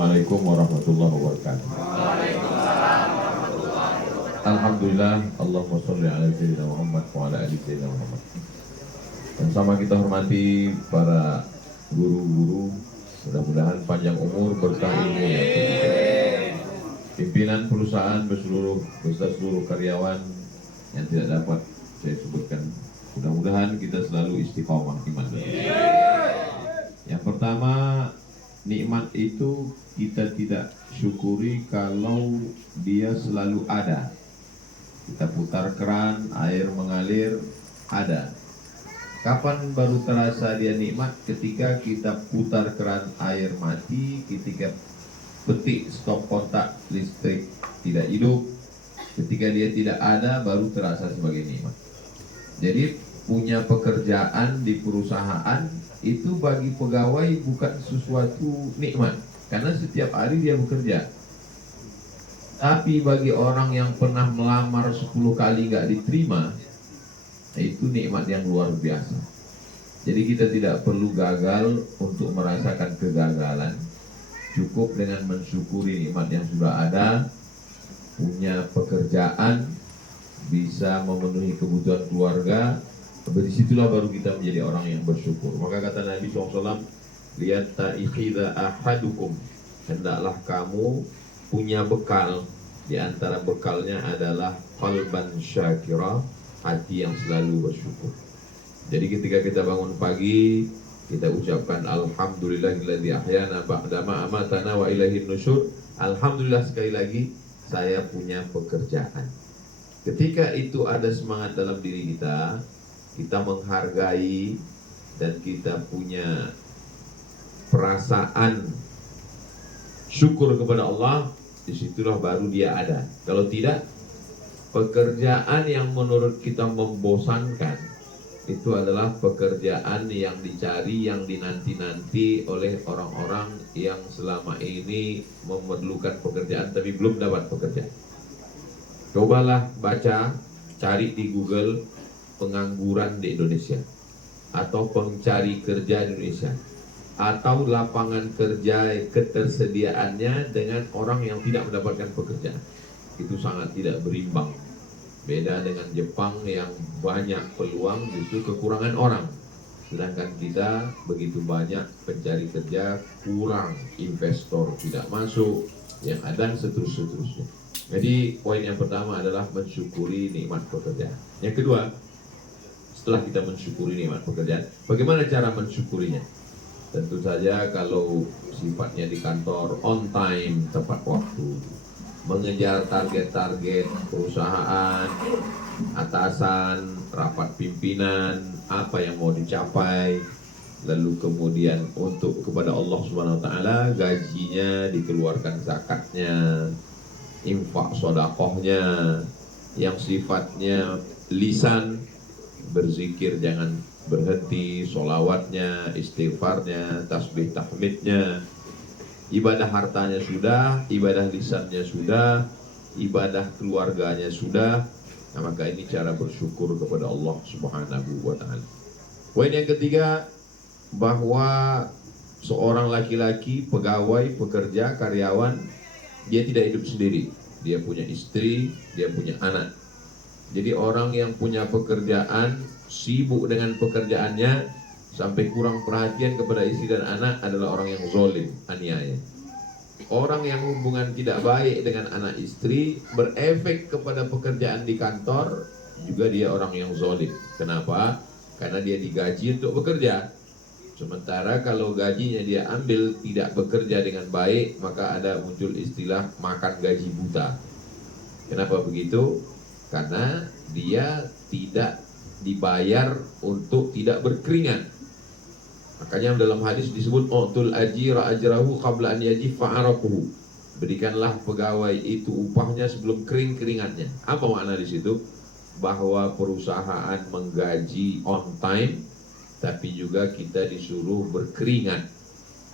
Assalamualaikum warahmatullahi wabarakatuh. Alhamdulillah, Allahumma sholli ala sayyidina Muhammad wa ala ali sayyidina Muhammad. Dan sama kita hormati para guru-guru, mudah-mudahan panjang umur berkah ilmu yang tinggi. Pimpinan perusahaan beserta seluruh karyawan yang tidak dapat saya sebutkan, mudah-mudahan kita selalu istiqomah iman. Yang pertama, nikmat itu kita tidak syukuri kalau dia selalu ada. Kita putar keran, air mengalir, ada. Kapan baru terasa dia nikmat? Ketika kita putar keran, air mati, ketika petik stop kontak, listrik tidak hidup, ketika dia tidak ada baru terasa sebagai nikmat. Jadi punya pekerjaan di perusahaan itu bagi pegawai bukan sesuatu nikmat, karena setiap hari dia bekerja. Tapi bagi orang yang pernah melamar 10 kali nggak diterima, itu nikmat yang luar biasa. Jadi kita tidak perlu gagal untuk merasakan kegagalan. Cukup dengan mensyukuri nikmat yang sudah ada, punya pekerjaan, bisa memenuhi kebutuhan keluarga. Disitulah baru kita menjadi orang yang bersyukur. Maka kata Nabi SAW, liyatta'ikhidha ahadukum, hendaklah kamu punya bekal. Di antara bekalnya adalah qalban syakira, hati yang selalu bersyukur. Jadi ketika kita bangun pagi, kita ucapkan alhamdulillahilladzi ahyana ba'dama amatana wa ilaihin nusyur. Alhamdulillah, sekali lagi saya punya pekerjaan. Ketika itu ada semangat dalam diri kita, kita menghargai dan kita punya perasaan syukur kepada Allah, disitulah baru dia ada. Kalau tidak, pekerjaan yang menurut kita membosankan itu adalah pekerjaan yang dicari, yang dinanti-nanti oleh orang-orang yang selama ini memerlukan pekerjaan tapi belum dapat pekerjaan. Cobalah baca, cari di Google pengangguran di Indonesia, atau pencari kerja di Indonesia, atau lapangan kerja ketersediaannya dengan orang yang tidak mendapatkan pekerjaan. Itu sangat tidak berimbang. Beda dengan Jepang yang banyak peluang, justru kekurangan orang. Sedangkan kita begitu banyak pencari kerja, kurang investor, tidak masuk, yang ada seterusnya. Jadi poin yang pertama adalah mensyukuri nikmat pekerjaan. Yang kedua, setelah kita mensyukuri nikmat pekerjaan, bagaimana cara mensyukurinya? Tentu saja kalau sifatnya di kantor, on time, tepat waktu, mengejar target-target perusahaan, atasan, rapat pimpinan, apa yang mau dicapai, lalu kemudian untuk kepada Allah Subhanahu wa taala, gajinya dikeluarkan zakatnya, infak sodakohnya, yang sifatnya lisan, berzikir jangan berhenti, sholawatnya, istighfarnya, tasbih tahmidnya, ibadah hartanya sudah, ibadah lisannya sudah, ibadah keluarganya sudah. Nah, maka ini cara bersyukur kepada Allah Subhanahu wa taala. Poin yang ketiga, bahwa seorang laki-laki, pegawai, pekerja, karyawan, dia tidak hidup sendiri. Dia punya istri, dia punya anak. Jadi orang yang punya pekerjaan, sibuk dengan pekerjaannya, sampai kurang perhatian kepada istri dan anak adalah orang yang zalim, aniaya. Orang yang hubungan tidak baik dengan anak istri, berefek kepada pekerjaan di kantor, juga dia orang yang zalim. Kenapa? Karena dia digaji untuk bekerja. Sementara kalau gajinya dia ambil tidak bekerja dengan baik, maka ada muncul istilah makan gaji buta. Kenapa begitu? Karena dia tidak dibayar untuk tidak berkeringat. Makanya dalam hadis disebut utul ajira ajrahu qabla an yajif fa'araquhu. Berikanlah pegawai itu upahnya sebelum kering keringatnya. Apa makna di situ? Bahwa perusahaan menggaji on time, tapi juga kita disuruh berkeringat.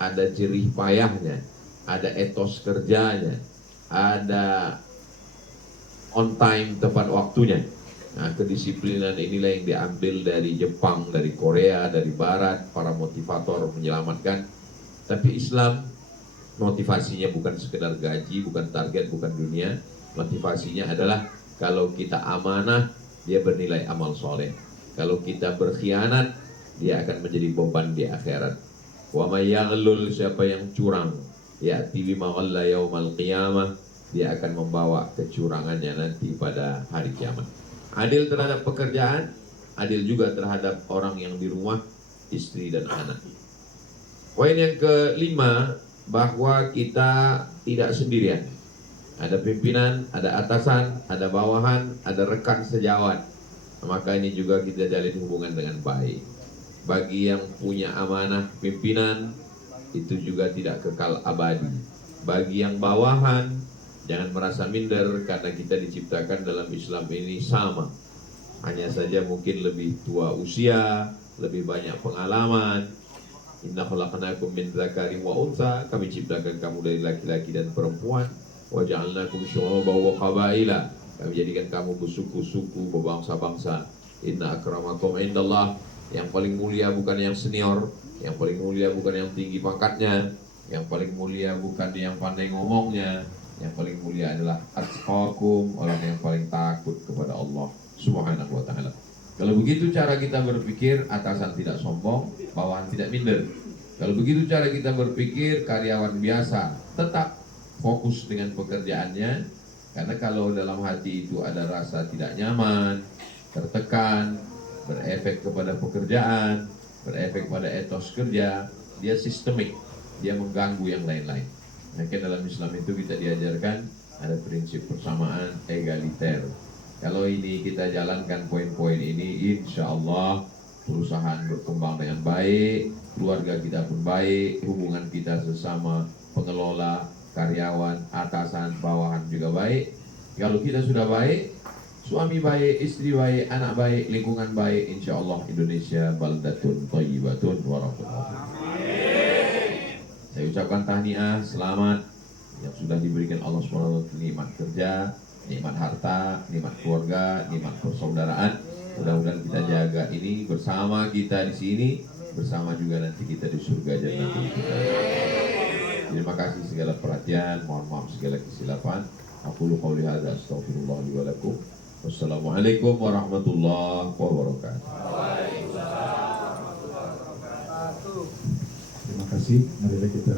Ada jerih payahnya, ada etos kerjanya, ada on time, tepat waktunya. Nah, kedisiplinan inilah yang diambil dari Jepang, dari Korea, dari Barat, para motivator menyelamatkan. Tapi Islam Motivasinya bukan sekedar gaji, bukan target, bukan dunia. Motivasinya adalah kalau kita amanah, dia bernilai amal soleh. Kalau kita berkhianat, dia akan menjadi beban di akhirat. Wa may yaghlul, siapa yang curang, ya'ti bima ghalla yaumal qiyamah, dia akan membawa kecurangannya nanti pada hari kiamat. Adil terhadap pekerjaan, adil juga terhadap orang yang di rumah, istri dan anak. Poin yang kelima, bahwa kita tidak sendirian. Ada pimpinan, ada atasan, ada bawahan, ada rekan sejawat. Maka ini juga kita jalin hubungan dengan baik. Bagi yang punya amanah pimpinan, itu juga tidak kekal abadi. Bagi yang bawahan, jangan merasa minder karena kita diciptakan dalam Islam ini sama. Hanya saja mungkin lebih tua usia, lebih banyak pengalaman. Inna khalaqnakum min dzakarin wa untha, kami ciptakan kamu dari laki-laki dan perempuan. Wa ja'alnakum syu'uban wa qabaila, kami jadikan kamu bersuku-suku, berbangsa-bangsa. Inna akramakum indallah, yang paling mulia bukan yang senior, yang paling mulia bukan yang tinggi pangkatnya, yang paling mulia bukan yang pandai ngomongnya, yang paling mulia adalah atqakum, orang yang paling takut kepada Allah Subhanahu wa ta'ala. Kalau begitu cara kita berpikir, atasan tidak sombong, bawahan tidak minder. Kalau begitu cara kita berpikir, karyawan biasa tetap fokus dengan pekerjaannya. Karena kalau dalam hati itu ada rasa tidak nyaman, tertekan, berefek kepada pekerjaan, berefek pada etos kerja, dia sistemik, dia mengganggu yang lain-lain. Maka dalam Islam itu kita diajarkan ada prinsip persamaan egaliter. Kalau ini kita jalankan poin-poin ini, insya Allah perusahaan berkembang dengan baik, keluarga kita pun baik, hubungan kita sesama pengelola, karyawan, atasan, bawahan juga baik. Kalau kita sudah baik, suami baik, istri baik, anak baik, lingkungan baik, insya Allah Indonesia baldatun thayyibatun warahmatullahi. Saya ucapkan tahniah, selamat yang sudah diberikan Allah SWT, nikmat kerja, nikmat harta, nikmat keluarga, nikmat persaudaraan. Mudah-mudahan kita jaga ini bersama kita di sini, bersama juga nanti kita di surga jannatul kita. Terima kasih segala perhatian, mohon maaf segala kesilapan. Aku lu qauli hadza astaghfirullah li wa lakum. Wassalamualaikum warahmatullahi wabarakatuh. Terima kasih. Mari kita